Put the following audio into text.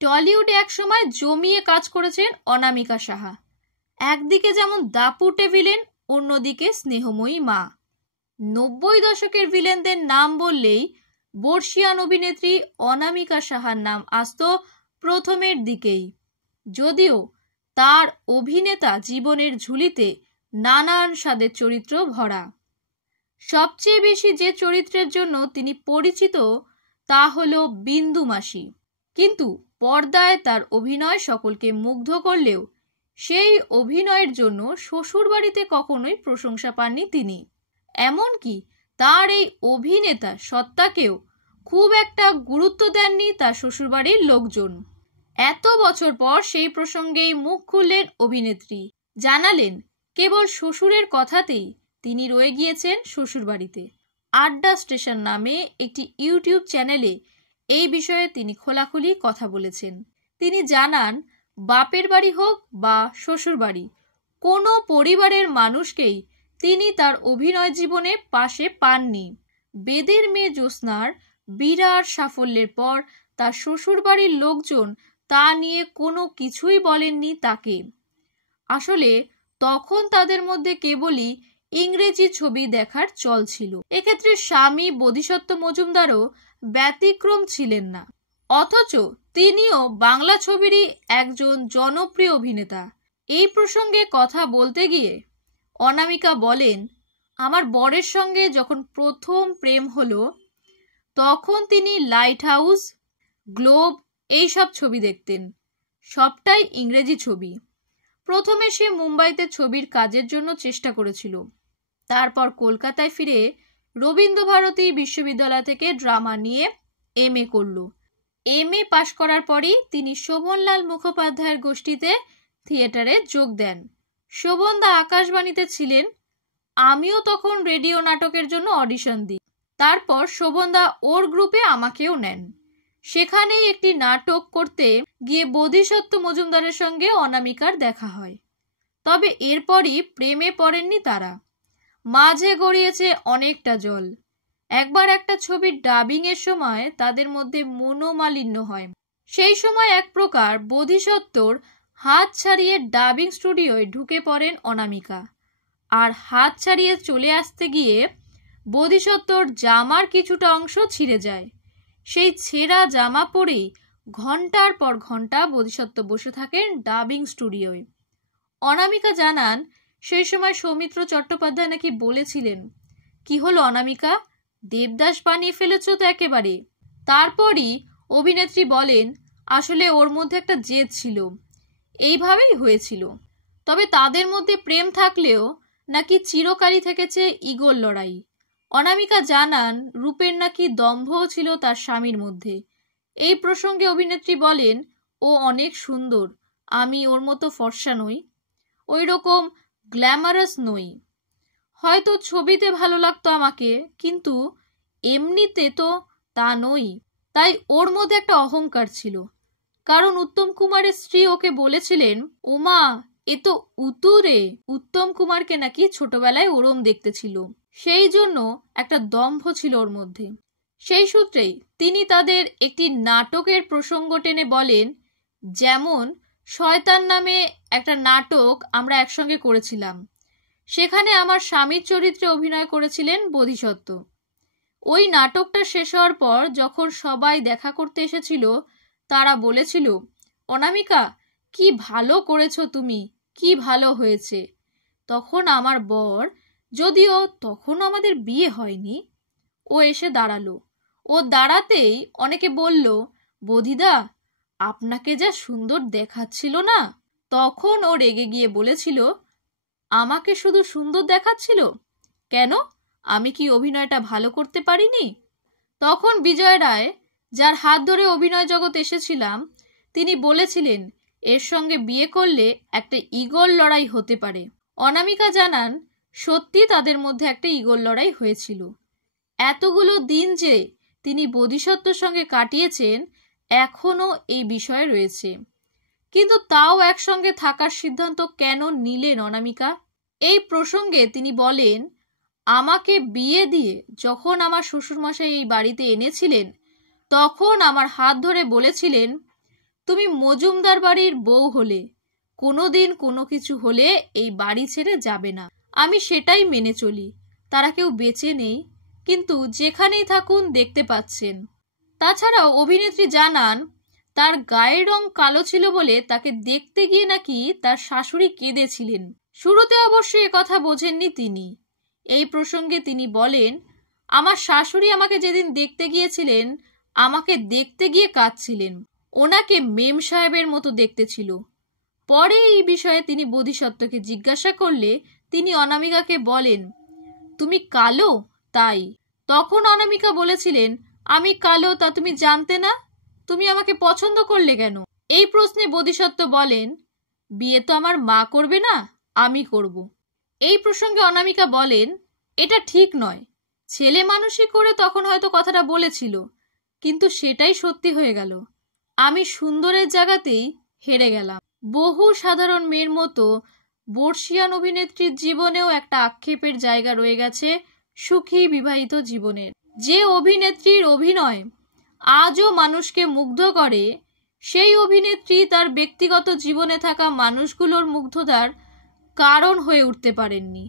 টলিউডে একসময় জমিয়ে কাজ করেছেন অনামিকা সাহা। একদিকে যেমন দাপুটে ভিলেন, অন্যদিকে স্নেহময়ী মা। 90 দশকের ভিলেনদের নাম বললেই বর্ষিয়ান অভিনেত্রী অনামিকা সাহার নাম আসত প্রথমের দিকেই, যদিও তার অভিনেতা জীবনের ঝুলিতে নানান স্বাদের চরিত্র ভরা। সবচেয়ে বেশি যে চরিত্রের জন্য তিনি পরিচিত তা হল বিন্দু মাসি। কিন্তু পর্দায় তার অভিনয় সকলকে মুগ্ধ করলেও সেই অভিনয়ের জন্য শ্বশুরবাড়িতে কখনোই প্রশংসা পাননি তিনি। এমনকি তার এই অভিনেতা সত্তাকেও খুব একটা গুরুত্ব দেননি তার শ্বশুরবাড়ির লোকজন। এত বছর পর সেই প্রসঙ্গেই মুখ খুললেন অভিনেত্রী, জানালেন কেবল শ্বশুরের কথাতেই তিনি রয়ে গিয়েছেন শ্বশুরবাড়িতে। আড্ডা স্টেশন নামে একটি ইউটিউব চ্যানেলে এই বিষয়ে তিনি খোলাখুলি কথা বলেছেন। তিনি জানান, বাপের বাড়ি হোক বা শ্বশুর বাড়ি, কোনো পরিবারের মানুষকেই তিনি তার অভিনয় জীবনে পাশে পাননি। বেদের মেয়ে জ্যোৎস্নার বিরাট সাফল্যের পর তার শ্বশুরবাড়ির লোকজন তা নিয়ে কোনো কিছুই বলেননি তাকে। আসলে তখন তাদের মধ্যে কেবলই ইংরেজি ছবি দেখার চল ছিল। এক্ষেত্রে স্বামী বোধিসত্ত্ব মজুমদারও ব্যতিক্রম ছিলেন না, অথচ তিনিও বাংলা ছবিরই একজন জনপ্রিয় অভিনেতা। এই প্রসঙ্গে কথা বলতে গিয়ে অনামিকা বলেন, আমার বরের সঙ্গে যখন প্রথম প্রেম হলো তখন তিনি লাইট হাউস, গ্লোব এইসব ছবি দেখতেন, সবটাই ইংরেজি ছবি। প্রথমে সে মুম্বাইতে ছবির কাজের জন্য চেষ্টা করেছিল, তারপর কলকাতায় ফিরে রবীন্দ্রভারতী বিশ্ববিদ্যালয় থেকে ড্রামা নিয়ে MA করল। MA পাশ করার পরই তিনি শোভনলাল মুখোপাধ্যায়ের গোষ্ঠীতে থিয়েটারে যোগ দেন। শোভনদা আকাশবাণীতে ছিলেন, আমিও তখন রেডিও নাটকের জন্য অডিশন দিই। তারপর শোভনদা ওর গ্রুপে আমাকেও নেন। সেখানেই একটি নাটক করতে গিয়ে বোধিসত্ত্ব মজুমদারের সঙ্গে অনামিকার দেখা হয়। তবে এরপরই প্রেমে পড়েননি তারা। মাঝে গড়িয়েছে অনেকটা জল। একবার একটা ছবির ডাবিং এর সময় তাদের মধ্যে মনোমালিন্য হয়। সেই সময় এক প্রকার বোধিসত্ত্বর হাত ছাড়িয়ে ডাবিং স্টুডিওয় ঢুকে পড়েন অনামিকা। আর হাত ছাড়িয়ে চলে আসতে গিয়ে বোধিসত্ত্বর জামার কিছুটা অংশ ছিঁড়ে যায়। সেই ছেঁড়া জামা পরেই ঘন্টার পর ঘন্টা বোধিসত্ত্ব বসে থাকেন ডাবিং স্টুডিওয়। অনামিকা জানান, সেই সময় সৌমিত্র চট্টোপাধ্যায় নাকি বলেছিলেন, কি হলো অনামিকা, দেবদাস বানিয়ে ফেলেছ তো একেবারে। তারপরই অভিনেত্রী বলেন, আসলে ওর মধ্যে একটা জেদ ছিল, এইভাবেই হয়েছিল। তবে তাদের মধ্যে প্রেম থাকলেও নাকি চিরকালই থেকেছে ইগোর লড়াই। অনামিকা জানান, রূপের নাকি দম্ভও ছিল তার স্বামীর মধ্যে। এই প্রসঙ্গে অভিনেত্রী বলেন, ও অনেক সুন্দর, আমি ওর মতো ফর্সা নই, ওই রকম গ্ল্যামারাস নই। হয়তো ছবিতে ভালো লাগতো আমাকে, কিন্তু এমনিতে তো তা নই। তাই ওর মধ্যে একটা অহংকার ছিল। কারণ উত্তম কুমারের স্ত্রী ওকে বলেছিলেন, ওমা এ তো উতুরে। উত্তম কুমারকে নাকি ছোটবেলায় ওরম দেখতে ছিল, সেই জন্য একটা দম্ভ ছিল ওর মধ্যে। সেই সূত্রেই তিনি তাদের একটি নাটকের প্রসঙ্গ টেনে বলেন, যেমন শয়তান নামে একটা নাটক আমরা একসঙ্গে করেছিলাম, সেখানে আমার স্বামীর চরিত্রে অভিনয় করেছিলেন বোধিসত্ত্ব। ওই নাটকটা শেষ হওয়ার পর যখন সবাই দেখা করতে এসেছিল, তারা বলেছিল, অনামিকা কি ভালো করেছো তুমি, কি ভালো হয়েছে। তখন আমার বর, যদিও তখন আমাদের বিয়ে হয়নি, ও এসে দাঁড়ালো। ও দাঁড়াতেই অনেকে বলল, বোধিদা আপনাকে যা সুন্দর দেখাচ্ছিল না। তখন ও রেগে গিয়ে বলেছিল, আমাকে শুধু সুন্দর দেখাচ্ছিল কেন, আমি কি অভিনয়টা ভালো করতে পারিনি? তখন বিজয় রায়, যার হাত ধরে অভিনয় জগৎ এসেছিলাম, তিনি বলেছিলেন, এর সঙ্গে বিয়ে করলে একটা ইগোর লড়াই হতে পারে। অনামিকা জানান, সত্যি তাদের মধ্যে একটা ইগোর লড়াই হয়েছিল। এতগুলো দিন যে তিনি বোধিসত্ত্বর সঙ্গে কাটিয়েছেন, এখনো এই বিষয়ে রয়েছে। কিন্তু তাও একসঙ্গে থাকার সিদ্ধান্ত কেন নিলেন অনামিকা? এই প্রসঙ্গে তিনি বলেন, আমাকে বিয়ে দিয়ে যখন আমার শ্বশুরমশাই এই বাড়িতে এনেছিলেন, তখন আমার হাত ধরে বলেছিলেন, তুমি মজুমদার বাড়ির বউ হলে, কোনোদিন কোনো কিছু হলে এই বাড়ি ছেড়ে যাবে না। আমি সেটাই মেনে চলি। তারা কেউ বেঁচে নেই, কিন্তু যেখানেই থাকুন দেখতে পাচ্ছেন। তাছাড়াও অভিনেত্রী জানান, তার গায়ের রং কালো ছিল বলে তাকে দেখতে গিয়ে নাকি তার শাশুড়ি কেঁদেছিলেন। শুরুতে অবশ্য কথা বোঝেননি তিনি। এই প্রসঙ্গে তিনি বলেন, আমার শাশুড়ি আমাকে যেদিন দেখতে গিয়েছিলেন, আমাকে দেখতে গিয়ে কাঁদছিলেন। ওনাকে মেম সাহেবের মতো দেখতে ছিল। পরে এই বিষয়ে তিনি বোধিসত্ত্বকে জিজ্ঞাসা করলে তিনি অনামিকাকে বলেন, তুমি কালো তাই? তখন অনামিকা বলেছিলেন, আমি কালো তা তুমি জানতে না? তুমি আমাকে পছন্দ করলে কেন? এই প্রশ্নে বোধিসত্ত্ব বলেন, বিয়ে তো আমার মা করবে না, আমি করব। এই প্রসঙ্গে অনামিকা বলেন, এটা ঠিক নয়। ছেলে মানুষই করে তখন হয়তো কথাটা বলেছিল, কিন্তু সেটাই সত্যি হয়ে গেল। আমি সুন্দরের জায়গাতেই হেরে গেলাম। বহু সাধারণ মেয়ের মতো বর্ষিয়ান অভিনেত্রীর জীবনেও একটা আক্ষেপের জায়গা রয়ে গেছে সুখী বিবাহিত জীবনের। যে অভিনেত্রীর অভিনয় আজও মানুষকে মুগ্ধ করে, সেই অভিনেত্রী তার ব্যক্তিগত জীবনে থাকা মানুষগুলোর মুগ্ধতার কারণ হয়ে উঠতে পারেননি।